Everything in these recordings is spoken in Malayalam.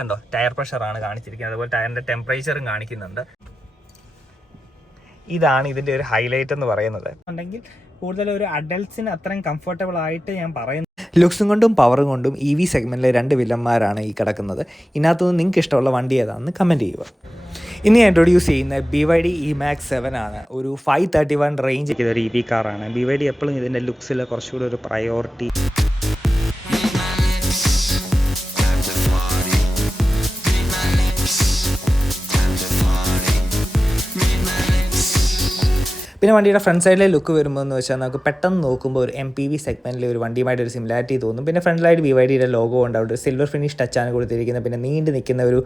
കണ്ടോ, ടയർ പ്രഷറാണ് കാണിച്ചിരിക്കുന്നത്, അതുപോലെ ടയറിൻ്റെ ടെമ്പറേച്ചറും കാണിക്കുന്നുണ്ട്. ഇതാണ് ഇതിൻ്റെ ഒരു ഹൈലൈറ്റ് എന്ന് പറയുന്നത്. ഉണ്ടെങ്കിൽ കൂടുതൽ ഒരു അഡൽട്ട്സിന് അത്രയും കംഫർട്ടബിൾ ആയിട്ട് ഞാൻ പറയുന്നു. ലുക്സും കൊണ്ടും പവറും കൊണ്ടും EV സെഗ്മെൻറ്റിലെ 2 വില്ലന്മാരാണ് ഈ കിടക്കുന്നത്. ഇതിനകത്തുനിന്ന് നിങ്ങൾക്ക് ഇഷ്ടമുള്ള വണ്ടി ഏതാണെന്ന് കമൻറ്റ് ചെയ്യുക. ഇനി ഇൻട്രൊഡ്യൂസ് ചെയ്യുന്ന BYD E-MAX 7 ആണ്. ഒരു 531 റേഞ്ച് ഒരു EV കാറാണ്. BYD എപ്പോഴും ഇതിൻ്റെ ലുക്സിൽ കുറച്ചുകൂടി ഒരു പ്രയോറിറ്റി. പിന്നെ വണ്ടിയുടെ ഫ്രണ്ട് സൈഡിലെ ലുക്ക് വരുമ്പോൾ എന്ന് വെച്ചാൽ നമുക്ക് പെട്ടെന്ന് നോക്കുമ്പോൾ ഒരു MPV സെഗ്മെൻറ്റിലെ ഒരു വണ്ടിയുമായിട്ട് ഒരു സിമിലാരിറ്റി തോന്നും. പിന്നെ ഫ്രണ്ടിലായിട്ട് BYDയുടെ ലോഗോ ഉണ്ട്, അവിടെ ഒരു സിൽവർ ഫിനിഷ് ടച്ചാണ് കൊടുത്തിരിക്കുന്നത്. പിന്നെ നീണ്ടു നിൽക്കുന്ന ഒരു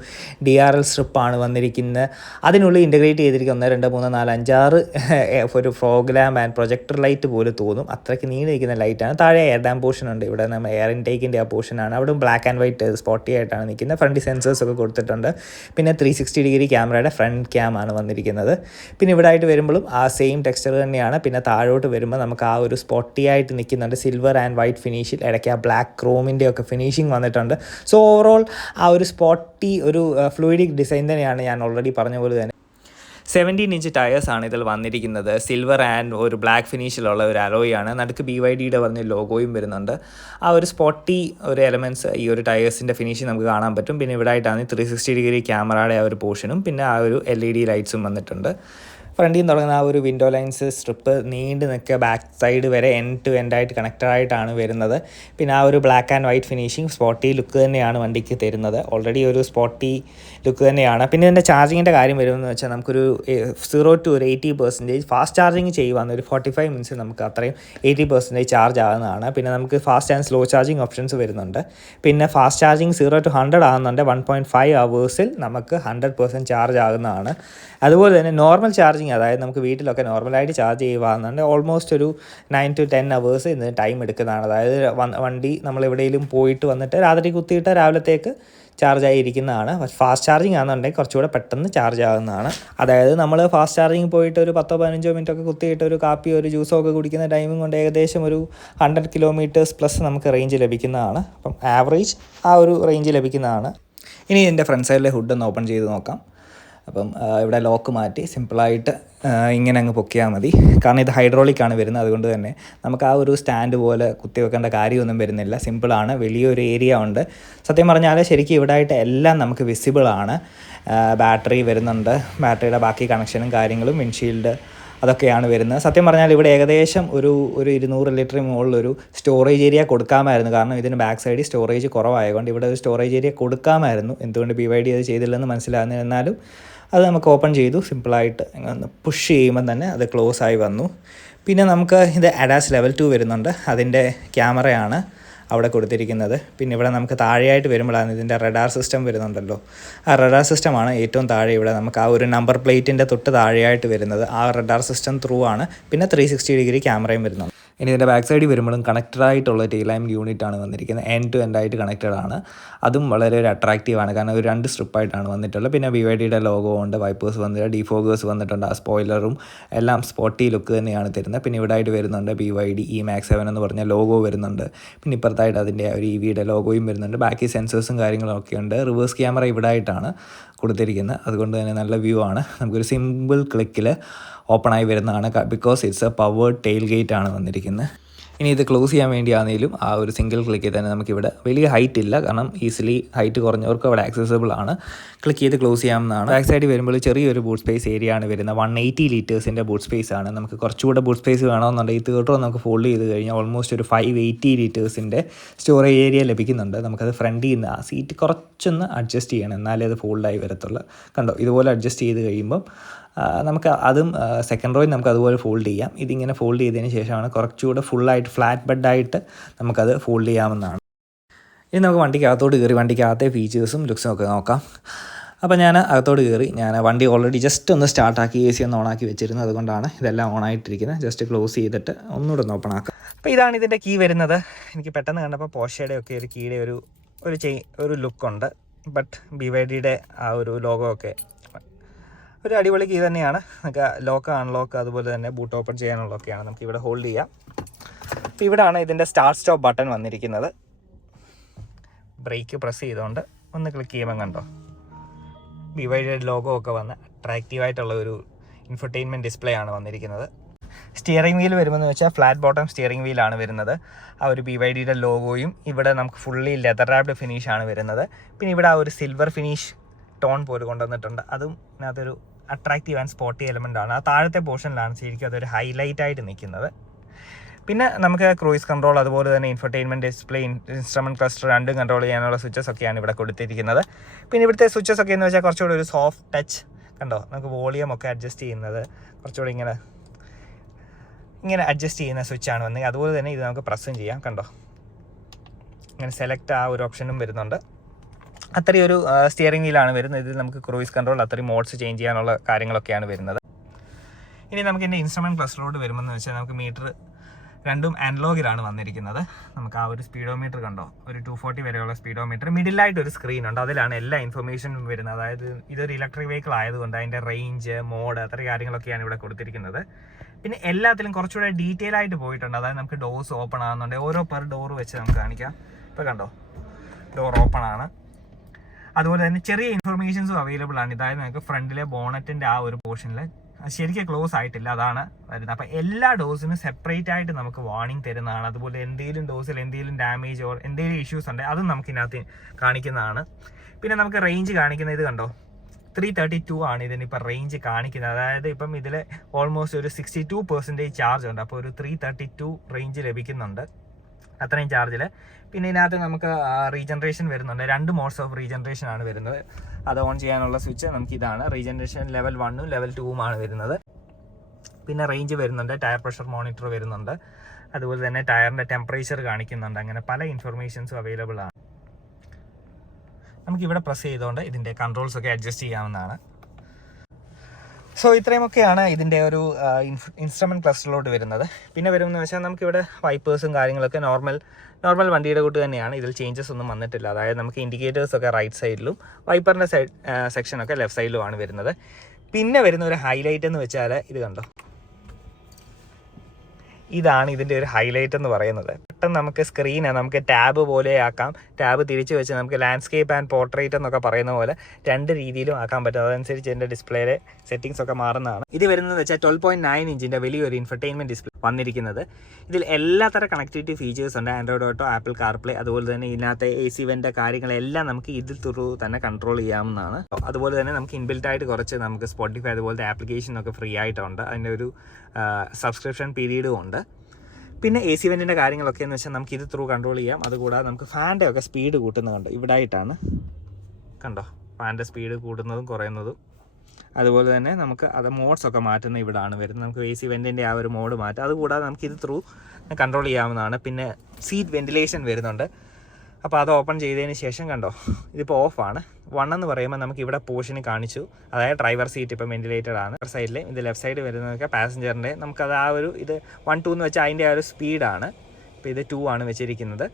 DRL സ്ട്രിപ്പാണ് വന്നിരിക്കുന്നത്. അതിനുള്ളിൽ ഇൻറ്റഗ്രേറ്റ് ചെയ്തിരിക്കുന്ന 1 2 3 4 5 6 ഒരു fog lamp and projector light പോലെ തോന്നും. അത്രയ്ക്ക് നീണ്ടു നിൽക്കുന്ന ലൈറ്റാണ്. താഴെ എയർ ഡാം പോർഷൻ ഉണ്ട്, ഇവിടെ നമ്മൾ എയർ ഇൻടേക്കിൻ്റെ ആ പോർഷനാണ്. അവിടെ ബ്ലാക്ക് ആൻഡ് വൈറ്റ് സ്പോട്ടി ആയിട്ടാണ് നിൽക്കുന്നത്. ഫ്രണ്ട് സെൻസേഴ്സ് ഒക്കെ കൊടുത്തിട്ടുണ്ട്. പിന്നെ 360 ഡിഗ്രി ക്യാമറയുടെ ഫ്രണ്ട് ക്യാം ആണ് വന്നിരിക്കുന്നത്. പിന്നെ ഇവിടെ ആയിട്ട് വരുമ്പോഴും ആ സെയിം ടെക്സ്ചർ തന്നെയാണ്. പിന്നെ താഴോട്ട് വരുമ്പോൾ നമുക്ക് ആ ഒരു സ്പോട്ടി ആയിട്ട് നിൽക്കുന്നുണ്ട്, സിൽവർ ആൻഡ് വൈറ്റ് ഫിനിഷിൽ. ഇടയ്ക്ക് ആ ബ്ലാക്ക് ക്രോമിൻ്റെ ഒക്കെ ഫിനിഷിങ് വന്നിട്ടുണ്ട്. സോ ഓവറോൾ ആ ഒരു സ്പോട്ടി ഒരു ഫ്ലൂയിഡിക് ഡിസൈൻ തന്നെയാണ്, ഞാൻ ഓൾറെഡി പറഞ്ഞ പോലെ തന്നെ. 17 ഇഞ്ച് ടയേഴ്സാണ് ഇതിൽ വന്നിരിക്കുന്നത്. സിൽവർ ആൻഡ് ഒരു ബ്ലാക്ക് ഫിനിഷിലുള്ള ഒരു അലോയാണ്. നടുക്ക് BYDയുടെ പറഞ്ഞ ലോഗോയും വരുന്നുണ്ട്. ആ ഒരു സ്പോട്ടി ഒരു എലമെൻറ്റ്സ് ഈ ഒരു ടയേഴ്സിൻ്റെ ഫിനിഷിങ് നമുക്ക് കാണാൻ പറ്റും. പിന്നെ ഇവിടെ ആയിട്ടാണ് 360 ഡിഗ്രി ക്യാമറയുടെ ആ ഒരു പോർഷനും പിന്നെ ആ ഒരു LED ലൈറ്റ്സും വന്നിട്ടുണ്ട്. ഫ്രണ്ടിൽ നിന്ന് തുടങ്ങുന്ന ആ ഒരു വിൻഡോ ലൈൻസ് സ്ട്രിപ്പ് നീണ്ടു നിൽക്കുക ബാക്ക് സൈഡ് വരെ എൻഡ് ടു എൻഡ് ആയിട്ട് കണക്റ്റഡ് ആയിട്ടാണ് വരുന്നത്. പിന്നെ ആ ഒരു black and white finishing sporty look തന്നെയാണ് വണ്ടിക്ക് തരുന്നത്. ഓൾറെഡി ഒരു സ്പോട്ടി ലുക്ക് തന്നെയാണ്. പിന്നെ ഇതിൻ്റെ ചാർജിങ്ങിൻ്റെ കാര്യം വരുമെന്ന് വെച്ചാൽ നമുക്കൊരു 0 to 80% ഫാസ്റ്റ് ചാർജിങ് ചെയ്യുവാന്ന് ഒരു 45 മിനിറ്റ്സ് നമുക്ക് അത്രയും 80% ചാർജ് ആകുന്നതാണ്. പിന്നെ നമുക്ക് fast and slow charging options വരുന്നുണ്ട്. പിന്നെ ഫാസ്റ്റ് ചാർജിങ് 0 to 100 ആകുന്നുണ്ട്. 1.5 hours നമുക്ക് 100% ചാർജ് ആകുന്നതാണ്. അതുപോലെ തന്നെ നോർമൽ ചാർജിങ്, അതായത് നമുക്ക് വീട്ടിലൊക്കെ നോർമലായിട്ട് ചാർജ് ചെയ്യുവാന്നുണ്ട് ഓൾമോസ്റ്റ് ഒരു 9 to 10 hours ഇതിന് ടൈം എടുക്കുന്നതാണ്. അതായത് വണ്ടി നമ്മൾ എവിടെയെങ്കിലും പോയിട്ട് വന്നിട്ട് രാത്രി കുത്തിയിട്ട് രാവിലത്തേക്ക് ചാർജായി ഇരിക്കുന്നതാണ്. ഫാസ്റ്റ് ചാർജിങ് ആണെന്നുണ്ടെങ്കിൽ കുറച്ചുകൂടെ പെട്ടെന്ന് ചാർജ് ആകുന്നതാണ്. അതായത് നമ്മൾ ഫാസ്റ്റ് ചാർജിങ് പോയിട്ട് ഒരു 10-15 മിനിറ്റൊക്കെ കുത്തിയിട്ട് ഒരു കാപ്പിയോ ഒരു ജ്യൂസോ ഒക്കെ കുടിക്കുന്ന ടൈമും കൊണ്ട് ഏകദേശം ഒരു 100 കിലോമീറ്റേഴ്സ് പ്ലസ് നമുക്ക് റേഞ്ച് ലഭിക്കുന്നതാണ്. അപ്പം ആവറേജ് ആ ഒരു റേഞ്ച് ലഭിക്കുന്നതാണ്. ഇനി ഇതിൻ്റെ ഫ്രണ്ട് സൈഡിലെ ഹുഡ് ഒന്ന് ഓപ്പൺ ചെയ്ത് നോക്കാം. അപ്പം ഇവിടെ ലോക്ക് മാറ്റി സിമ്പിളായിട്ട് ഇങ്ങനെ അങ്ങ് പൊക്കിയാൽ മതി. കാരണം ഇത് ഹൈഡ്രോളിക്കാണ് വരുന്നത്, അതുകൊണ്ട് തന്നെ നമുക്ക് ആ ഒരു സ്റ്റാൻഡ് പോലെ കുത്തി വെക്കേണ്ട കാര്യമൊന്നും വരുന്നില്ല. സിമ്പിളാണ്. വലിയൊരു ഏരിയ ഉണ്ട്. സത്യം പറഞ്ഞാൽ ശരിക്കും ഇവിടെ ആയിട്ട് എല്ലാം നമുക്ക് വിസിബിളാണ്. ബാറ്ററി വരുന്നുണ്ട്, ബാറ്ററിയുടെ ബാക്കി കണക്ഷനും കാര്യങ്ങളും, വിൻഷീൽഡ് അതൊക്കെയാണ് വരുന്നത്. സത്യം പറഞ്ഞാൽ ഇവിടെ ഏകദേശം ഒരു 200 ലിറ്റർ മുകളിലൊരു സ്റ്റോറേജ് ഏരിയ കൊടുക്കാമായിരുന്നു. കാരണം ഇതിന് ബാക്ക് സൈഡിൽ സ്റ്റോറേജ് കുറവായതുകൊണ്ട് ഇവിടെ ഒരു സ്റ്റോറേജ് ഏരിയ കൊടുക്കാമായിരുന്നു. എന്തുകൊണ്ട് BYD അത് ചെയ്തില്ലെന്ന് മനസ്സിലാകുന്നു. എന്നാലും അത് നമുക്ക് ഓപ്പൺ ചെയ്തു. സിമ്പിളായിട്ട് ഒന്ന് പുഷ് ചെയ്യുമ്പോൾ തന്നെ അത് ക്ലോസ് ആയി വന്നു. പിന്നെ നമുക്ക് ഇത് ADAS Level 2 വരുന്നുണ്ട്. അതിൻ്റെ ക്യാമറയാണ് അവിടെ കൊടുത്തിരിക്കുന്നത്. പിന്നെ ഇവിടെ നമുക്ക് താഴെയായിട്ട് വരുമ്പോഴാണ് ഇതിൻ്റെ റഡാർ സിസ്റ്റം വരുന്നുണ്ടല്ലോ, ആ റഡാർ സിസ്റ്റമാണ് ഏറ്റവും താഴെ. ഇവിടെ നമുക്ക് ആ ഒരു നമ്പർ പ്ലേറ്റിൻ്റെ തൊട്ട് താഴെയായിട്ട് വരുന്നത് ആ റഡാർ സിസ്റ്റം ത്രൂ ആണ്. പിന്നെ 360 ഡിഗ്രി ക്യാമറയും വരുന്നുണ്ട്. ഇനി ഇതിൻ്റെ ബാക്ക് സൈഡിൽ വരുമ്പോഴും കണക്റ്റഡ് ആയിട്ടുള്ള ടെയിൽ ലാമ്പ് യൂണിറ്റ് ആണ് വന്നിരിക്കുന്നത്. എൻഡ് ടു എൻഡ് ആയിട്ട് കണക്റ്റഡ് ആണ്. അതും വളരെ ഒരു അട്രാക്റ്റീവാണ്, കാരണം ഒരു 2 സ്ട്രിപ്പായിട്ടാണ് വന്നിട്ടുള്ളത്. പിന്നെ BYDയുടെ ലോഗോ ഉണ്ട്, വൈപ്പേഴ്സ് വന്നിട്ട് ഡിഫോഗേഴ്സ് വന്നിട്ടുണ്ട്, ആ സ്പോയിലറും എല്ലാം സ്പോട്ടി ലുക്ക് തന്നെയാണ് തരുന്നത്. പിന്നെ ഇവിടെ ആയിട്ട് വരുന്നുണ്ട് BYD E-MAX 7 എന്ന് പറഞ്ഞ ലോഗോ വരുന്നുണ്ട്. പിന്നെ ഇപ്പുറത്തായിട്ട് അതിൻ്റെ ഒരു EVയുടെ ലോഗോയും വരുന്നുണ്ട്. ബാക്കി സെൻസേഴ്സും കാര്യങ്ങളൊക്കെ ഉണ്ട്. റിവേഴ്സ് ക്യാമറ ഇവിടെ ആയിട്ടാണ് കൊടുത്തിരിക്കുന്നത്, അതുകൊണ്ട് തന്നെ നല്ല വ്യൂ ആണ്. നമുക്കൊരു സിമ്പിൾ ക്ലിക്കിൽ ഓപ്പണായി വരുന്നതാണ്, because it's a powered tailgate ആണ് വന്നിരിക്കുന്നത്. ഇനി ഇത് ക്ലോസ് ചെയ്യാൻ വേണ്ടിയാണെങ്കിലും ആ ഒരു സിംഗിൾ ക്ലിക്കിൽ തന്നെ നമുക്കിവിടെ വലിയ ഹൈറ്റ് ഇല്ല, കാരണം ഈസിലി ഹൈറ്റ് കുറഞ്ഞവർക്ക് അവിടെ ആക്സസിബിൾ ആണ്. ക്ലിക്ക് ചെയ്ത് ക്ലോസ് ചെയ്യാവുന്നതാണ്. ബാക്ക് സൈഡിൽ വരുമ്പോൾ ചെറിയൊരു ബൂട്ട് സ്പേസ് ഏരിയ ആണ് വരുന്നത്. 180 ലിറ്റേഴ്സിൻ്റെ ബൂട്ട് സ്പേസ് ആണ്. നമുക്ക് കുറച്ചുകൂടെ ബൂട്ട് സ്പേസ് വേണമെന്നുണ്ടെങ്കിൽ തീർച്ചയായും നമുക്ക് ഫോൾഡ് ചെയ്ത് കഴിഞ്ഞാൽ ഓൾമോസ്റ്റ് ഒരു 580 ലിറ്റേഴ്സിൻ്റെ സ്റ്റോറേജ് ഏരിയ ലഭിക്കുന്നുണ്ട്. നമുക്കത് ഫ്രണ്ടിൽ നിന്ന് ആ സീറ്റ് കുറച്ചൊന്ന് അഡ്ജസ്റ്റ് ചെയ്യണം, എന്നാലേ അത് ഫോൾഡായി വരത്തുള്ളൂ. കണ്ടോ, ഇതുപോലെ അഡ്ജസ്റ്റ് ചെയ്ത് കഴിയുമ്പം നമുക്ക് അതും സെക്കൻഡ് റോയിൽ നമുക്ക് അതുപോലെ ഫോൾഡ് ചെയ്യാം. ഇതിങ്ങനെ ഫോൾഡ് ചെയ്തതിന് ശേഷമാണ് കുറച്ചുകൂടെ ഫുള്ളായിട്ട് ഫ്ലാറ്റ് ബെഡായിട്ട് നമുക്കത് ഫോൾഡ് ചെയ്യാവുന്നതാണ്. ഇനി നമുക്ക് വണ്ടിക്കകത്തോട്ട് കയറി വണ്ടിക്കകത്തെ ഫീച്ചേഴ്സും ലുക്സും ഒക്കെ നോക്കാം. അപ്പോൾ ഞാൻ അകത്തോട്ട് കയറി, ഞാൻ വണ്ടി ഓൾറെഡി ജസ്റ്റ് ഒന്ന് സ്റ്റാർട്ടാക്കി AC ഒന്ന് ഓണാക്കി വെച്ചിരുന്നു, അതുകൊണ്ടാണ് ഇതെല്ലാം ഓണായിട്ടിരിക്കുന്നത്. ജസ്റ്റ് ക്ലോസ് ചെയ്തിട്ട് ഒന്നുകൂടെ ഒന്ന് ഓപ്പൺ ആക്കാം. അപ്പോൾ ഇതാണ് ഇതിൻ്റെ കീ വരുന്നത്. എനിക്ക് പെട്ടെന്ന് കണ്ടപ്പോൾ പോർഷയുടെ ഒക്കെ ഒരു കീയുടെ ഒരു ലുക്കുണ്ട്. ബട്ട് BYDയുടെ ആ ഒരു ലോഗോ ഒക്കെ ഒരു അടിപൊളി കീ തന്നെയാണ്. നമുക്ക് ലോക്ക് അൺലോക്ക് അതുപോലെ തന്നെ ബൂട്ട് ഓപ്പൺ ചെയ്യാനുള്ളതൊക്കെയാണ്. നമുക്ക് ഇവിടെ ഹോൾഡ് ചെയ്യാം. അപ്പോൾ ഇവിടെയാണ് ഇതിൻ്റെ സ്റ്റാർട്ട് സ്റ്റോപ്പ് ബട്ടൺ വന്നിരിക്കുന്നത്. ബ്രേക്ക് പ്രസ് ചെയ്തുകൊണ്ട് ഒന്ന് ക്ലിക്ക് ചെയ്യുമ്പോൾ കണ്ടോ BYD ലോഗോ ഒക്കെ വന്ന് അട്രാക്റ്റീവായിട്ടുള്ള ഒരു ഇൻഫർടൈൻമെൻറ്റ് ഡിസ്പ്ലേ ആണ് വന്നിരിക്കുന്നത്. സ്റ്റിയറിംഗ് വീൽ വരുമെന്ന് വെച്ചാൽ ഫ്ലാറ്റ് ബോട്ടം സ്റ്റിയറിംഗ് വീലാണ് വരുന്നത്. ആ ഒരു BYD ലോഗോയും ഇവിടെ നമുക്ക് ഫുള്ളി ലെതർ റാപ്ഡ് ഫിനിഷ് ആണ് വരുന്നത്. പിന്നെ ഇവിടെ ആ ഒരു സിൽവർ ഫിനിഷ് ടോൺ പോലെ കൊണ്ടുവന്നിട്ടുണ്ട്. അതും ഇതിനകത്തൊരു അട്രാക്റ്റീവ് ആൻഡ് സ്പോർട്ടി എലമെൻ്റ് ആണ്. ആ താഴത്തെ പോർഷനിലാണ് ശരിക്കും അതൊരു ഹൈലൈറ്റ് ആയിട്ട് നിൽക്കുന്നത്. പിന്നെ നമുക്ക് ക്രൂയിസ് കൺട്രോൾ, അതുപോലെ തന്നെ ഇൻഫർടൈൻമെൻറ്റ് ഡിസ്പ്ലേ, ഇൻസ്ട്രുമെൻറ്റ് ക്ലസ്റ്റർ രണ്ടും കൺട്രോൾ ചെയ്യാനുള്ള സ്വിച്ചസ് ഒക്കെയാണ് ഇവിടെ കൊടുത്തിരിക്കുന്നത്. പിന്നെ ഇവിടുത്തെ സ്വിച്ചസ് ഒക്കെ എന്ന് വെച്ചാൽ കുറച്ചുകൂടി ഒരു സോഫ്റ്റ് ടച്ച് കണ്ടോ. നമുക്ക് വോളിയം ഒക്കെ അഡ്ജസ്റ്റ് ചെയ്യുന്നത് കുറച്ചുകൂടി ഇങ്ങനെ അഡ്ജസ്റ്റ് ചെയ്യുന്ന സ്വിച്ചാണ് വന്നത്. അതുപോലെ തന്നെ ഇത് നമുക്ക് പ്രസ്സും ചെയ്യാം കണ്ടോ. ഇങ്ങനെ സെലക്ട് ആ ഒരു ഓപ്ഷനും വരുന്നുണ്ട്. അത്രയും ഒരു സ്റ്റിയറിംഗ് വീലാണ് വരുന്നത്. ഇതിൽ നമുക്ക് ക്രൂയിസ് കൺട്രോൾ, അത്രയും മോഡ്സ് ചേഞ്ച് ചെയ്യാനുള്ള കാര്യങ്ങളൊക്കെയാണ് വരുന്നത്. ഇനി നമുക്ക് ഇതിൻ്റെ ഇൻസ്ട്രുമെൻറ്റ് ക്ലസ്റ്ററോട് വരുമെന്ന് വെച്ചാൽ നമുക്ക് മീറ്റർ രണ്ടും അനലോഗിലാണ് വന്നിരിക്കുന്നത്. നമുക്ക് ആ ഒരു സ്പീഡോമീറ്റർ കണ്ടോ, ഒരു 240 വരെയുള്ള സ്പീഡോമീറ്റർ. മിഡിലായിട്ട് ഒരു സ്ക്രീൻ ഉണ്ട്, അതിലാണ് എല്ലാ ഇൻഫർമേഷനും വരുന്നത്. അതായത് ഇതൊരു ഇലക്ട്രിക് വെഹിക്കിൾ ആയതുകൊണ്ട് അതിൻ്റെ റേഞ്ച്, മോഡ്, അത്ര കാര്യങ്ങളൊക്കെയാണ് ഇവിടെ കൊടുത്തിരിക്കുന്നത്. പിന്നെ എല്ലാത്തിലും കുറച്ചുകൂടെ ഡീറ്റെയിൽ ആയിട്ട് പോയിട്ടുണ്ട്. അതായത് നമുക്ക് ഡോർസ് ഓപ്പൺ ആകുന്നുണ്ട്, ഓരോ പെർ ഡോർ വെച്ച് നമുക്ക് കാണിക്കാം. ഇപ്പോൾ കണ്ടോ ഡോർ ഓപ്പൺ ആണ്. അതുപോലെ തന്നെ ചെറിയ ഇൻഫർമേഷൻസും അവൈലബിൾ ആണ്. അതായത് നമുക്ക് ഫ്രണ്ടിലെ ബോണറ്റിൻ്റെ ആ ഒരു പോർഷനിൽ ശരിക്കും ക്ലോസ് ആയിട്ടില്ല, അതാണ് വരുന്നത്. അപ്പം എല്ലാ ഡോസിനും സെപ്പറേറ്റ് ആയിട്ട് നമുക്ക് വാർണിംഗ് തരുന്നതാണ്. അതുപോലെ എന്തെങ്കിലും ഡോസിൽ എന്തെങ്കിലും ഡാമേജ് ഓർ എന്തെങ്കിലും ഇഷ്യൂസ് ഉണ്ടെങ്കിൽ അതും നമുക്ക് ഇതിനകത്ത് കാണിക്കുന്നതാണ്. പിന്നെ നമുക്ക് റേഞ്ച് കാണിക്കുന്നത് ഇത് കണ്ടോ, 332 ആണ് ഇതിനിപ്പോൾ റേഞ്ച് കാണിക്കുന്നത്. അതായത് ഇപ്പം ഇതിൽ ഓൾമോസ്റ്റ് ഒരു 62% ചാർജ് ഉണ്ട്. അപ്പോൾ ഒരു 332 റേഞ്ച് ലഭിക്കുന്നുണ്ട് അത്രയും ചാർജിൽ. പിന്നെ ഇതിനകത്ത് നമുക്ക് റീജനറേഷൻ വരുന്നുണ്ട്. 2 മോഡ്സ് ഓഫ് റീജനറേഷൻ ആണ് വരുന്നത്. അത് ഓൺ ചെയ്യാനുള്ള സ്വിച്ച് നമുക്ക് ഇതാണ്. റീജനറേഷൻ ലെവൽ 1ഉം ലെവൽ 2ഉം ആണ് വരുന്നത്. പിന്നെ റേഞ്ച് വരുന്നുണ്ട്, ടയർ പ്രഷർ മോണിറ്റർ വരുന്നുണ്ട്, അതുപോലെ തന്നെ ടയറിൻ്റെ ടെമ്പറേച്ചർ കാണിക്കുന്നുണ്ട്. അങ്ങനെ പല ഇൻഫർമേഷൻസും അവൈലബിൾ ആണ്. നമുക്കിവിടെ പ്രസ് ചെയ്തുകൊണ്ട് ഇതിൻ്റെ കൺട്രോൾസ് ഒക്കെ അഡ്ജസ്റ്റ് ചെയ്യാവുന്നതാണ്. സോ ഇത്രയുമൊക്കെയാണ് ഇതിൻ്റെ ഒരു ഇൻസ്ട്രുമെൻറ്റ് ക്ലസ്റ്ററിലോട്ട് വരുന്നത്. പിന്നെ വരുമെന്ന് വെച്ചാൽ നമുക്കിവിടെ വൈപ്പേഴ്സും കാര്യങ്ങളൊക്കെ നോർമൽ വണ്ടിയുടെ കൂട്ട് തന്നെയാണ്. ഇതിൽ ചേഞ്ചസ് ഒന്നും വന്നിട്ടില്ല. അതായത് നമുക്ക് ഇൻഡിക്കേറ്റേഴ്സൊക്കെ റൈറ്റ് സൈഡിലും വൈപ്പറിൻ്റെ സെക്ഷനൊക്കെ ലെഫ്റ്റ് സൈഡിലുമാണ് വരുന്നത്. പിന്നെ വരുന്ന ഒരു ഹൈലൈറ്റ് എന്ന് വെച്ചാൽ ഇത് കണ്ടോ, ഇതാണ് ഇതിൻ്റെ ഒരു ഹൈലൈറ്റ് എന്ന് പറയുന്നത്. പെട്ടെന്ന് നമുക്ക് സ്ക്രീനെ നമുക്ക് ടാബ് പോലെ ആക്കാം. ടാബ് തിരിച്ച് വെച്ച് നമുക്ക് ലാൻഡ്സ്കേപ്പ് ആൻഡ് പോർട്രേറ്റ് എന്നൊക്കെ പറയുന്ന പോലെ 2 രീതിയിലും ആക്കാൻ പറ്റും. അതനുസരിച്ച് എൻ്റെ ഡിസ്പ്ലേയിലെ സെറ്റിംഗ്സ് ഒക്കെ മാറുന്നതാണ്. ഇത് വരുന്നത് വെച്ചാൽ 12.9 ഇഞ്ചിൻ്റെ വലിയൊരു ഇൻഫർടൈൻമെൻറ്റ് ഡിസ്പ്ലേ വന്നിരിക്കുന്നത്. ഇതിൽ എല്ലാത്തരം കണക്ടിവിറ്റി ഫീച്ചേഴ്സ് ഉണ്ട്. ആൻഡ്രോയിഡ് ഓട്ടോ, ആപ്പിൾ കാർപ്ലേ, അതുപോലെ തന്നെ ഇതിനകത്തെ AC വെൻ്റെ കാര്യങ്ങളെല്ലാം നമുക്ക് ഇതിൽ ത്രൂ തന്നെ കൺട്രോൾ ചെയ്യാവുന്നതാണ്. അതുപോലെ തന്നെ നമുക്ക് ഇൻബിൽറ്റ് ആയിട്ട് കുറച്ച് നമുക്ക് സ്പോട്ടിഫൈ അതുപോലത്തെ ആപ്ലിക്കേഷനൊക്കെ ഫ്രീ ആയിട്ടുണ്ട്. അതിൻ്റെ ഒരു സബ്സ്ക്രിപ്ഷൻ പീരീഡും ഉണ്ട്. പിന്നെ AC വെൻറ്റിൻ്റെ കാര്യങ്ങളൊക്കെ എന്ന് വെച്ചാൽ നമുക്ക് ഇത് ത്രൂ കൺട്രോൾ ചെയ്യാം. അതുകൂടാതെ നമുക്ക് ഫാൻ്റെ ഒക്കെ സ്പീഡ് കൂട്ടുന്നതുണ്ട്. ഇവിടെ ആയിട്ടാണ് കണ്ടോ ഫാൻ്റെ സ്പീഡ് കൂട്ടുന്നതും കുറയുന്നതും. അതുപോലെ തന്നെ നമുക്ക് അത് മോഡ്സ് ഒക്കെ മാറ്റുന്ന ഇവിടാണ് വരുന്നത്. നമുക്ക് AC വെൻറ്റിൻ്റെ ആ ഒരു മോഡ് മാറ്റാം. അതുകൂടാതെ നമുക്ക് ഇത് ത്രൂ കൺട്രോൾ ചെയ്യാവുന്നതാണ്. പിന്നെ സീറ്റ് വെൻറ്റിലേഷൻ വരുന്നുണ്ട്. അപ്പോൾ അത് ഓപ്പൺ ചെയ്തതിന് ശേഷം കണ്ടോ ഇതിപ്പോൾ ഓഫാണ്. 1 എന്ന് പറയുമ്പോൾ നമുക്ക് ഇവിടെ പോർഷന് കാണിച്ചു. അതായത് ഡ്രൈവർ സീറ്റ് ഇപ്പം വെൻറ്റിലേറ്റഡ് ആണ്. സൈഡിൽ ഇത് ലെഫ്റ്റ് സൈഡ് വരുന്നതൊക്കെ പാസഞ്ചറിൻ്റെ. നമുക്കത് ആ ഒരു ഇത് 1, 2 എന്ന് വെച്ചാൽ അതിൻ്റെ ആ ഒരു സ്പീഡാണ്. ഇപ്പോൾ ഇത് 2 ആണ് വെച്ചിരിക്കുന്നത്.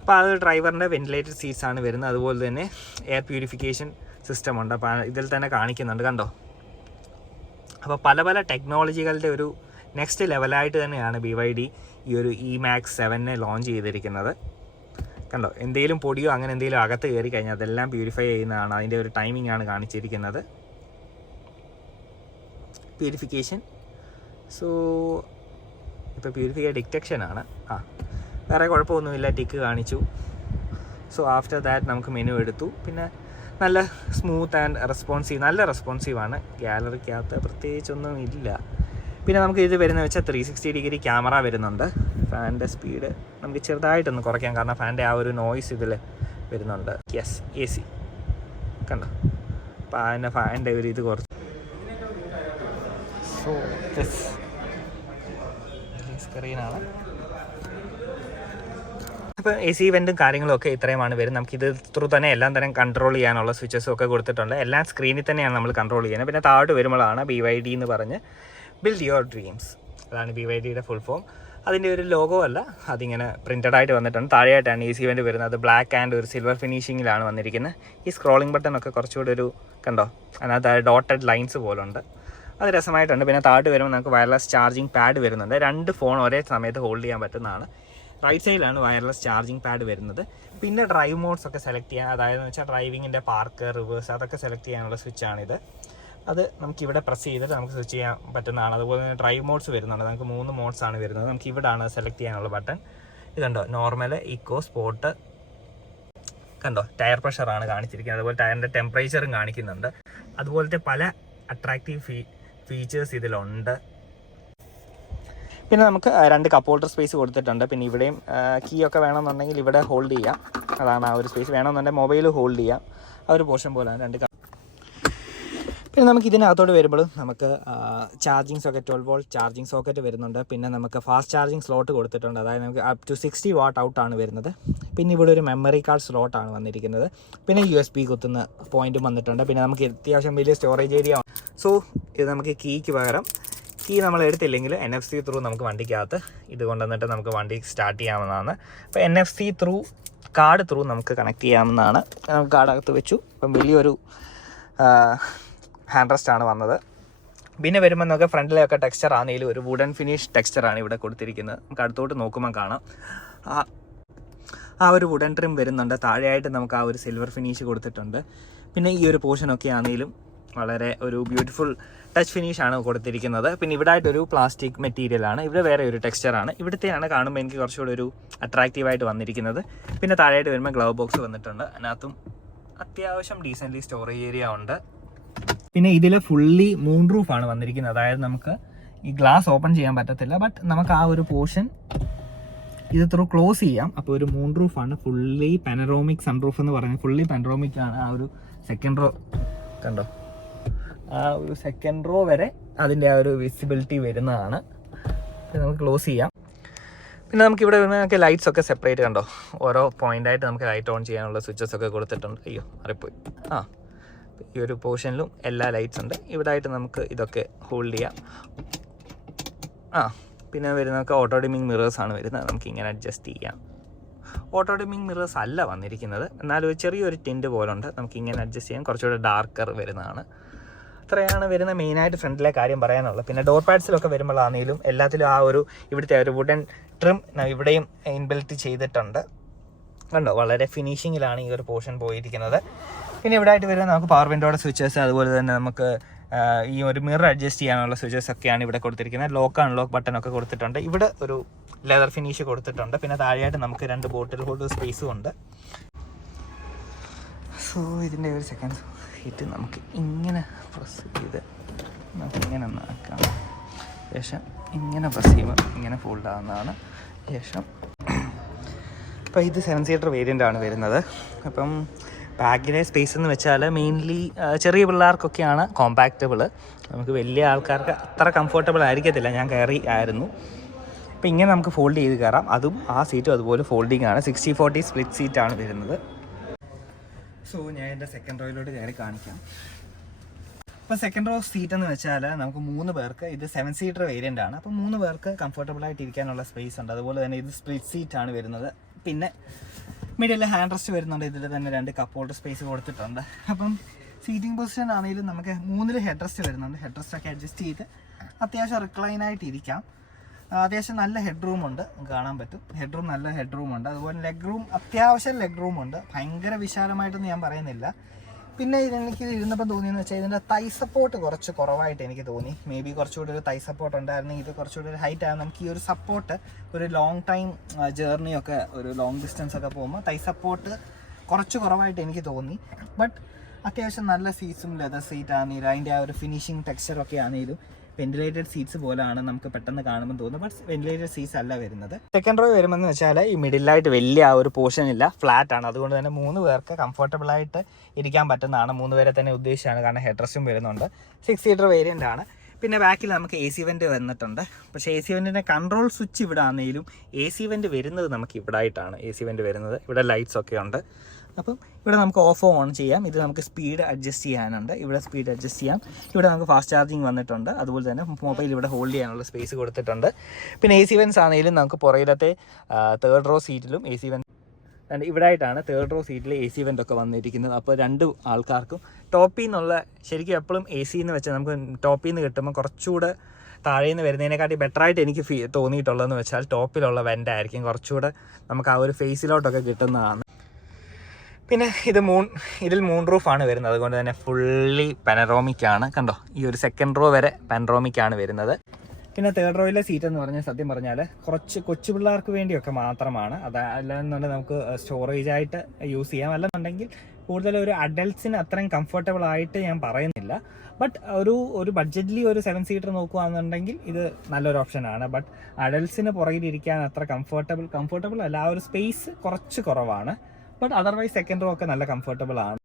അപ്പോൾ അത് ഡ്രൈവറിൻ്റെ വെൻറ്റിലേറ്റഡ് സീറ്റ്സ് ആണ് വരുന്നത്. അതുപോലെ തന്നെ എയർ പ്യൂരിഫിക്കേഷൻ സിസ്റ്റം ഉണ്ട്. അപ്പോൾ ഇതിൽ തന്നെ കാണിക്കുന്നുണ്ട് കണ്ടോ. അപ്പോൾ പല ടെക്നോളജികളുടെ ഒരു നെക്സ്റ്റ് ലെവലായിട്ട് തന്നെയാണ് BYD ഈ ഒരു E-Max 7 ലോഞ്ച് ചെയ്തിരിക്കുന്നത്. കണ്ടോ എന്തെങ്കിലും പൊടിയോ അങ്ങനെ എന്തെങ്കിലും അകത്ത് കയറി കഴിഞ്ഞാൽ അതെല്ലാം പ്യൂരിഫൈ ചെയ്യുന്നതാണ്. അതിൻ്റെ ഒരു ടൈമിംഗ് ആണ് കാണിച്ചിരിക്കുന്നത്, പ്യൂരിഫിക്കേഷൻ. സോ ഇപ്പോൾ പ്യൂരിഫൈ ഡിറ്റക്ഷനാണ്. വേറെ കുഴപ്പമൊന്നുമില്ല, ടിക്ക് കാണിച്ചു. സോ ആഫ്റ്റർ ദാറ്റ് നമുക്ക് മെനു എടുത്തു. പിന്നെ നല്ല സ്മൂത്ത് ആൻഡ് നല്ല റെസ്പോൺസീവാണ്. ഗാലറിക്കകത്ത് പ്രത്യേകിച്ചൊന്നും ഇല്ല. പിന്നെ നമുക്ക് ഇത് വരുന്നത് വെച്ചാൽ 360 ഡിഗ്രി ക്യാമറ വരുന്നുണ്ട്. ഫാനിൻ്റെ സ്പീഡ് നമുക്ക് ചെറുതായിട്ടൊന്ന് കുറയ്ക്കാം, കാരണം ഫാനിൻ്റെ ആ ഒരു നോയ്സ് ഇതിൽ വരുന്നുണ്ട്. യെസ് AC കണ്ടോ. അപ്പോൾ അതിൻ്റെ ഫാനിൻ്റെ ഒരു ഇത് കുറച്ച്. സോ സ്ക്രീനാണ്. അപ്പോൾ AC വെൻറ്റും കാര്യങ്ങളൊക്കെ ഇത്രയുമാണ് വരുന്നത്. നമുക്കിത് ത്രൂ തന്നെ എല്ലാം തരം കൺട്രോൾ ചെയ്യാനുള്ള സ്വിച്ചസും ഒക്കെ കൊടുത്തിട്ടുണ്ട്. എല്ലാം സ്ക്രീനിൽ തന്നെയാണ് നമ്മൾ കൺട്രോൾ ചെയ്യുന്നത്. പിന്നെ താഴോട്ട് വരുമ്പോഴാണ് BYD എന്ന് പറഞ്ഞ് ബിൽഡ് യുവർ ഡ്രീംസ്. അതാണ് BYDയുടെ ഫുൾ ഫോം. അതിൻ്റെ ഒരു ലോഗോ അല്ല, അതിങ്ങനെ പ്രിൻറ്റഡ് ആയിട്ട് വന്നിട്ടുണ്ട്. താഴെയായിട്ടാണ് AC വെൻറ്റ് വരുന്നത്. അത് ബ്ലാക്ക് ആൻഡ് ഒരു സിൽവർ ഫിനിഷിങ്ങിലാണ് വന്നിരിക്കുന്നത്. ഈ സ്ക്രോളിംഗ് ബട്ടണൊക്കെ കുറച്ചുകൂടി ഒരു കണ്ടോ, അതിനകത്ത് ഡോട്ടഡ് ലൈൻസ് പോലുണ്ട്. അത് രസമായിട്ടുണ്ട്. പിന്നെ താഴോട്ട് വരുമ്പോൾ നമുക്ക് വയർലെസ് ചാർജിങ് പാഡ് വരുന്നുണ്ട്. 2 ഫോൺ ഒരേ സമയത്ത് ഹോൾഡ് ചെയ്യാൻ പറ്റുന്നതാണ്. റൈറ്റ് സൈഡിലാണ് വയർലെസ് ചാർജിങ് പാഡ് വരുന്നത്. പിന്നെ ഡ്രൈവ് മോഡ്സ് ഒക്കെ സെലക്ട് ചെയ്യാൻ, അതായത് വെച്ചാൽ ഡ്രൈവിങ്ങിൻ്റെ പാർക്ക്, റിവേഴ്സ് അതൊക്കെ സെലക്ട് ചെയ്യാനുള്ള സ്വിച്ചാണിത്. അത് നമുക്കിവിടെ പ്രസ് ചെയ്തിട്ട് നമുക്ക് സ്വിച്ച് ചെയ്യാൻ പറ്റുന്നതാണ്. അതുപോലെ തന്നെ ഡ്രൈവ് മോഡ്സ് വരുന്നുണ്ട്. നമുക്ക് 3 മോഡ്സാണ് വരുന്നത്. നമുക്ക് ഇവിടെയാണ് സെലക്ട് ചെയ്യാനുള്ള ബട്ടൺ. ഇതുണ്ടോ, നോർമൽ, ഇക്കോ, സ്പോർട്ട്. കണ്ടോ, ടയർ പ്രഷറാണ് കാണിച്ചിരിക്കുന്നത്. അതുപോലെ ടയറിൻ്റെ ടെമ്പറേച്ചറും കാണിക്കുന്നുണ്ട്. അതുപോലത്തെ പല അട്രാക്റ്റീവ് ഫീച്ചേഴ്സ് ഇതിലുണ്ട്. പിന്നെ നമുക്ക് 2 കപ്പ് ഹോൾഡർ സ്പേസ് കൊടുത്തിട്ടുണ്ട്. പിന്നെ ഇവിടെയും കീ ഒക്കെ വേണമെന്നുണ്ടെങ്കിൽ ഇവിടെ ഹോൾഡ് ചെയ്യാം. അതാണ് ആ ഒരു സ്പേസ്. വേണമെന്നുണ്ടെങ്കിൽ മൊബൈൽ ഹോൾഡ് ചെയ്യാം. ആ ഒരു പോർഷൻ പോലെയാണ് 2 കപ്പ്. പിന്നെ നമുക്ക് ഇതിനകത്തോട്ട് വരുമ്പോഴും നമുക്ക് charging socket, 12 volt charging socket വരുന്നുണ്ട്. പിന്നെ നമുക്ക് ഫാസ്റ്റ് ചാർജിങ് സ്ലോട്ട് കൊടുത്തിട്ടുണ്ട്. അതായത് നമുക്ക് അപ് ടു 60 വാട്ട് ഔട്ടാണ് വരുന്നത്. പിന്നെ ഇവിടെ ഒരു മെമ്മറി കാർഡ് സ്ലോട്ടാണ് വന്നിരിക്കുന്നത്. പിന്നെ USB കുത്തുന്ന പോയിൻറ്റും വന്നിട്ടുണ്ട്. പിന്നെ നമുക്ക് അത്യാവശ്യം വലിയ സ്റ്റോറേജ് ഏരിയ. സോ ഇത് നമുക്ക് കീക്ക് പകരം കീ നമ്മൾ എടുത്തില്ലെങ്കിൽ NFC ത്രൂ നമുക്ക് വണ്ടിക്കകത്ത് ഇത് കൊണ്ടുവന്നിട്ട് നമുക്ക് വണ്ടി സ്റ്റാർട്ട് ചെയ്യാവുന്നതാണ്. അപ്പോൾ NFC ത്രൂ, കാർഡ് ത്രൂ നമുക്ക് കണക്ട് ചെയ്യാവുന്നതാണ്. നമുക്ക് കാർഡകത്ത് വെച്ചു. ഇപ്പം വലിയൊരു ഹാൻഡ് റെസ്റ്റാണ് വന്നത്. പിന്നെ വരുമ്പോൾ നമുക്ക് ഫ്രണ്ടിലൊക്കെ ടെക്സ്ചർ ആണെങ്കിലും ഒരു വുഡൻ ഫിനിഷ് ടെക്സ്ചറാണ് ഇവിടെ കൊടുത്തിരിക്കുന്നത്. നമുക്ക് അടുത്തോട്ട് നോക്കുമ്പോൾ കാണാം ആ ഒരു വുഡൻ ട്രിം വരുന്നുണ്ട്. താഴെയായിട്ട് നമുക്ക് ആ ഒരു സിൽവർ ഫിനിഷ് കൊടുത്തിട്ടുണ്ട്. പിന്നെ ഈ ഒരു പോർഷനൊക്കെ ആണെങ്കിലും വളരെ ഒരു ബ്യൂട്ടിഫുൾ ടച്ച് ഫിനിഷാണ് കൊടുത്തിരിക്കുന്നത്. പിന്നെ ഇവിടെ ആയിട്ടൊരു പ്ലാസ്റ്റിക് മെറ്റീരിയലാണ്. ഇവിടെ വേറെ ഒരു ടെക്സ്ചറാണ്. ഇവിടുത്തെയാണ് കാണുമ്പോൾ എനിക്ക് കുറച്ചുകൂടി ഒരു അട്രാക്റ്റീവായിട്ട് വന്നിരിക്കുന്നത്. പിന്നെ താഴെയായിട്ട് വരുമ്പോൾ ഗ്ലൗ ബോക്സ് വന്നിട്ടുണ്ട്. അതിനകത്തും അത്യാവശ്യം ഡീസൻ്റ്ലി സ്റ്റോറേജ് ഏരിയ ഉണ്ട്. പിന്നെ ഇതിൽ ഫുള്ളി മൂൺ റൂഫാണ് വന്നിരിക്കുന്നത്. അതായത് നമുക്ക് ഈ ഗ്ലാസ് ഓപ്പൺ ചെയ്യാൻ പറ്റത്തില്ല, ബട്ട് നമുക്ക് ആ ഒരു പോർഷൻ ഇത് ത്രൂ ക്ലോസ് ചെയ്യാം. അപ്പോൾ ഒരു മൂൺ റൂഫാണ്. ഫുള്ളി പാനറോമിക് സൺറൂഫ് എന്ന് പറയുന്നത്. ഫുള്ളി പാനറോമിക് ആണ്. ആ ഒരു സെക്കൻഡ് റോ കണ്ടോ, ആ ഒരു സെക്കൻഡ് റോ വരെ അതിൻ്റെ ആ ഒരു വിസിബിലിറ്റി വരുന്നതാണ്. നമുക്ക് ക്ലോസ് ചെയ്യാം. പിന്നെ നമുക്കിവിടെ വരുമ്പോൾ നമുക്ക് ലൈറ്റ്സ് ഒക്കെ സെപ്പറേറ്റ് കണ്ടോ, ഓരോ പോയിൻ്റായിട്ട് നമുക്ക് ലൈറ്റ് ഓൺ ചെയ്യാനുള്ള സ്വിച്ചസ് ഒക്കെ കൊടുത്തിട്ടുണ്ട്. അയ്യോ അറിപ്പോയി. ഈ ഒരു പോർഷനിലും എല്ലാ ലൈറ്റ്സ് ഉണ്ട്. ഇവിടെ ആയിട്ട് നമുക്ക് ഇതൊക്കെ ഹോൾഡ് ചെയ്യാം. പിന്നെ വരുന്നതൊക്കെ ഓട്ടോ ഡിമ്മിങ് മിറേഴ്സാണ് വരുന്നത്. നമുക്ക് ഇങ്ങനെ അഡ്ജസ്റ്റ് ചെയ്യാം. ഓട്ടോ ഡിമ്മിങ് മിറേഴ്സ് അല്ല വന്നിരിക്കുന്നത്, എന്നാലും ഒരു ചെറിയൊരു ടിൻറ്റ് പോലുണ്ട്. നമുക്ക് ഇങ്ങനെ അഡ്ജസ്റ്റ് ചെയ്യാം. കുറച്ചുകൂടെ ഡാർക്കർ വരുന്നതാണ്. അത്രയാണ് വരുന്ന മെയിനായിട്ട് ഫ്രണ്ടിലെ കാര്യം പറയാനുള്ളത്. പിന്നെ ഡോർ പാഡ്സിലൊക്കെ വരുമ്പോഴാണെങ്കിലും എല്ലാത്തിലും ആ ഒരു ഇവിടുത്തെ ഒരു വുഡൻ ട്രിം ഇവിടെയും ഇൻബിൽറ്റ് ചെയ്തിട്ടുണ്ട്. കണ്ടോ, വളരെ ഫിനിഷിങ്ങിലാണ് ഈ ഒരു പോർഷൻ പോയിരിക്കുന്നത്. പിന്നെ ഇവിടെ ആയിട്ട് വരുന്നത് നമുക്ക് പവർ വിൻഡോയുടെ സ്വിച്ചസ്, അതുപോലെ തന്നെ നമുക്ക് ഈ ഒരു മിറർ അഡ്ജസ്റ്റ് ചെയ്യാനുള്ള സ്വിച്ചസ് ഒക്കെയാണ് ഇവിടെ കൊടുത്തിരിക്കുന്നത്. ലോക്ക് അൺലോക്ക് ബട്ടൺ ഒക്കെ കൊടുത്തിട്ടുണ്ട്. ഇവിടെ ഒരു ലെതർ ഫിനിഷ് കൊടുത്തിട്ടുണ്ട്. പിന്നെ താഴെയായിട്ട് നമുക്ക് 2 ബോട്ടിൽ ഹോൾഡർ സ്പേസും ഉണ്ട്. സോ ഇതിൻ്റെ ഒരു സെക്കൻഡ് ഇത് നമുക്ക് ഇങ്ങനെ പ്രസ് ചെയ്ത് നമുക്കിങ്ങനെ ഒന്ന് ആക്കാം. ശേഷം ഇങ്ങനെ പ്രസ് ചെയ്യുമ്പോൾ ഇങ്ങനെ ഫോൾഡ് ആവുന്നതാണ്. ശേഷം അപ്പോൾ ഇത് 7 സീറ്റർ വേരിയൻ്റ് ആണ് വരുന്നത്. അപ്പം ബാഗിലെ സ്പേസ് എന്ന് വെച്ചാൽ മെയിൻലി ചെറിയ പിള്ളേർക്കൊക്കെയാണ് കോമ്പാക്റ്റബിൾ. നമുക്ക് വലിയ ആൾക്കാർക്ക് അത്ര കംഫർട്ടബിൾ ആയിരിക്കത്തില്ല. ഞാൻ കയറി ആയിരുന്നു. അപ്പോൾ ഇങ്ങനെ നമുക്ക് ഫോൾഡ് ചെയ്ത് കയറാം. അതും ആ സീറ്റും അതുപോലെ ഫോൾഡിങ് ആണ്. 60-40 സ്പ്ലിറ്റ് സീറ്റാണ് വരുന്നത്. സോ ഞാൻ എൻ്റെ സെക്കൻഡ് റോയിലോട്ട് കയറി കാണിക്കാം. അപ്പോൾ സെക്കൻഡ് റോ സീറ്റ് എന്ന് വെച്ചാൽ നമുക്ക് 3 പേർക്ക്, ഇത് 7 സീറ്റർ വേരിയൻ്റ് ആണ്. അപ്പോൾ 3 പേർക്ക് കംഫർട്ടബിളായിട്ട് ഇരിക്കാനുള്ള സ്പേസ് ഉണ്ട്. അതുപോലെ തന്നെ ഇത് സ്പ്ലിറ്റ് സീറ്റാണ് വരുന്നത്. പിന്നെ മിഡിൽ ഹാൻഡ് റെസ്റ്റ് വരുന്നുണ്ട്. ഇതിൽ തന്നെ 2 കപ്പ് ഹോൾഡർ സ്പേസ് കൊടുത്തിട്ടുണ്ട്. അപ്പം സീറ്റിംഗ് പൊസിഷൻ ആണെങ്കിലും നമുക്ക് 3 ഹെഡ് റെസ്റ്റ് വരുന്നുണ്ട്. ഹെഡ് റെസ്റ്റ് ഒക്കെ അഡ്ജസ്റ്റ് ചെയ്ത് അത്യാവശ്യം റിക്ലൈനായിട്ട് ഇരിക്കാം. അത്യാവശ്യം നല്ല ഹെഡ് റൂം ഉണ്ട്, കാണാൻ പറ്റും. ഹെഡ് റൂം നല്ല ഹെഡ് റൂം ഉണ്ട്. അതുപോലെ ലെഗ് റൂം, അത്യാവശ്യം ലെഗ് റൂം ഉണ്ട്. ഭയങ്കര വിശാലമായിട്ടൊന്നും ഞാൻ പറയുന്നില്ല. പിന്നെ എനിക്ക് ഇരുന്നപ്പോൾ തോന്നിയെന്ന് വെച്ചാൽ ഇതിൻ്റെ തൈ സപ്പോർട്ട് കുറച്ച് കുറവായിട്ട് എനിക്ക് തോന്നി. മേ ബി കുറച്ചുകൂടി ഒരു തൈ സപ്പോർട്ട് ഉണ്ടായിരുന്നെങ്കിൽ ഇത് കുറച്ചുകൂടി ഒരു ഹൈറ്റ് ആകും. നമുക്ക് ഈ ഒരു സപ്പോർട്ട് ഒരു ലോങ് ടൈം ജേർണിയൊക്കെ, ഒരു ലോങ് ഡിസ്റ്റൻസ് ഒക്കെ പോകുമ്പോൾ തൈ സപ്പോർട്ട് കുറച്ച് കുറവായിട്ട് എനിക്ക് തോന്നി. ബട്ട് അത്യാവശ്യം നല്ല സീറ്റ്സും ലെതർ സീറ്റ് ആണെങ്കിലും അതിൻ്റെ ആ ഒരു ഫിനിഷിങ് ടെക്സ്ചറൊക്കെ ആണെങ്കിലും വെന്റിലേറ്റഡ് സീറ്റ്സ് പോലെയാണ് നമുക്ക് പെട്ടെന്ന് കാണുമ്പോൾ തോന്നുന്നത്. ബട്ട് വെന്റിലേറ്റഡ് സീറ്റ്സ് അല്ല വരുന്നത്. സെക്കൻഡ് റോ വരുമ്പോൾ വെച്ചാൽ ഈ മിഡിലായിട്ട് വലിയ ആ ഒരു പോർഷൻ ഇല്ല, ഫ്ലാറ്റ് ആണ്. അതുകൊണ്ട് തന്നെ 3 പേർക്ക് കംഫർട്ടബിളായിട്ട് ഇരിക്കാൻ പറ്റുന്നതാണ്. 3 പേരെ തന്നെ ഉദ്ദേശിച്ചാണ്, കാരണം ഹെഡ് റെസ്റ്റും വരുന്നുണ്ട്. 6 സീറ്റർ വേരിയൻ്റ് ആണ്. പിന്നെ ബാക്കിൽ നമുക്ക് AC വെൻ്റ് വന്നിട്ടുണ്ട്. പക്ഷേ AC വെൻറ്റിൻ്റെ കൺട്രോൾ സ്വിച്ച് ഇവിടെ ആണെങ്കിലും AC വെൻ്റ് വരുന്നത് നമുക്ക് ഇവിടെ ആയിട്ടാണ് AC വെൻ്റ് വരുന്നത്. ഇവിടെ ലൈറ്റ്സ് ഒക്കെ ഉണ്ട്. അപ്പം ഇവിടെ നമുക്ക് ഓഫ് ഓൺ ചെയ്യാം. ഇത് നമുക്ക് സ്പീഡ് അഡ്ജസ്റ്റ് ചെയ്യാനുണ്ട്. ഇവിടെ സ്പീഡ് അഡ്ജസ്റ്റ് ചെയ്യാം. ഇവിടെ നമുക്ക് ഫാസ്റ്റ് ചാർജിങ് വന്നിട്ടുണ്ട്. അതുപോലെ തന്നെ മൊബൈൽ ഇവിടെ ഹോൾഡ് ചെയ്യാനുള്ള സ്പേസ് കൊടുത്തിട്ടുണ്ട്. പിന്നെ AC വെൻസ് ആണെങ്കിലും നമുക്ക് പുറകിലത്തെ 3rd റോ സീറ്റിലും AC വെൻറ്റ്, ഇവിടെ ആയിട്ടാണ് 3rd റോ സീറ്റിൽ AC വെൻ്റ് ഒക്കെ വന്നിരിക്കുന്നത്. അപ്പോൾ 2 ആൾക്കാർക്കും ടോപ്പിൽ നിന്നുള്ള, ശരിക്കും എപ്പോഴും AC എന്ന് വെച്ചാൽ നമുക്ക് ടോപ്പിൽ നിന്ന് കിട്ടുമ്പോൾ കുറച്ചുകൂടെ താഴെ നിന്ന് വരുന്നതിനെക്കാട്ടി ബെറ്ററായിട്ട് എനിക്ക് തോന്നിയിട്ടുള്ളതെന്ന് വെച്ചാൽ ടോപ്പിലുള്ള വെൻ്റ് ആയിരിക്കും കുറച്ചുകൂടെ നമുക്ക് ആ ഒരു ഫേസിലോട്ടൊക്കെ കിട്ടുന്നതാണ്. പിന്നെ ഇതിൽ മൂൺ റൂഫാണ് വരുന്നത്, അതുകൊണ്ട് തന്നെ ഫുള്ളി പാനറോമിക് ആണ്. കണ്ടോ, ഈ ഒരു സെക്കൻഡ് റോ വരെ പാനറോമിക് ആണ് വരുന്നത്. പിന്നെ തേർഡ് റോയിലെ സീറ്റ് എന്ന് പറഞ്ഞാൽ സത്യം പറഞ്ഞാൽ കുറച്ച് കൊച്ചു പിള്ളേർക്ക് വേണ്ടിയൊക്കെ മാത്രമാണ്. അല്ലാന്നുണ്ടെങ്കിൽ നമുക്ക് സ്റ്റോറേജ് ആയിട്ട് യൂസ് ചെയ്യാം. അല്ലെന്നുണ്ടെങ്കിൽ കൂടുതൽ ഒരു അഡൽട്ട്സിന് അത്രയും കംഫർട്ടബിൾ ആയിട്ട് ഞാൻ പറയുന്നില്ല. ബട്ട് ഒരു ബഡ്ജറ്റ്ലി ഒരു 7 സീറ്റർ നോക്കുകയാണെന്നുണ്ടെങ്കിൽ ഇത് നല്ലൊരു ഓപ്ഷനാണ്. ബട്ട് അഡൽട്ട്സിന് പുറകിലിരിക്കാൻ അത്ര കംഫർട്ടബിൾ അല്ല, ആ ഒരു സ്പേസ് കുറച്ച് കുറവാണ്. ബട്ട് അതർവൈസ് സെക്കൻഡ് റോ ഒക്കെ നല്ല കംഫർട്ടബിൾ ആണ്.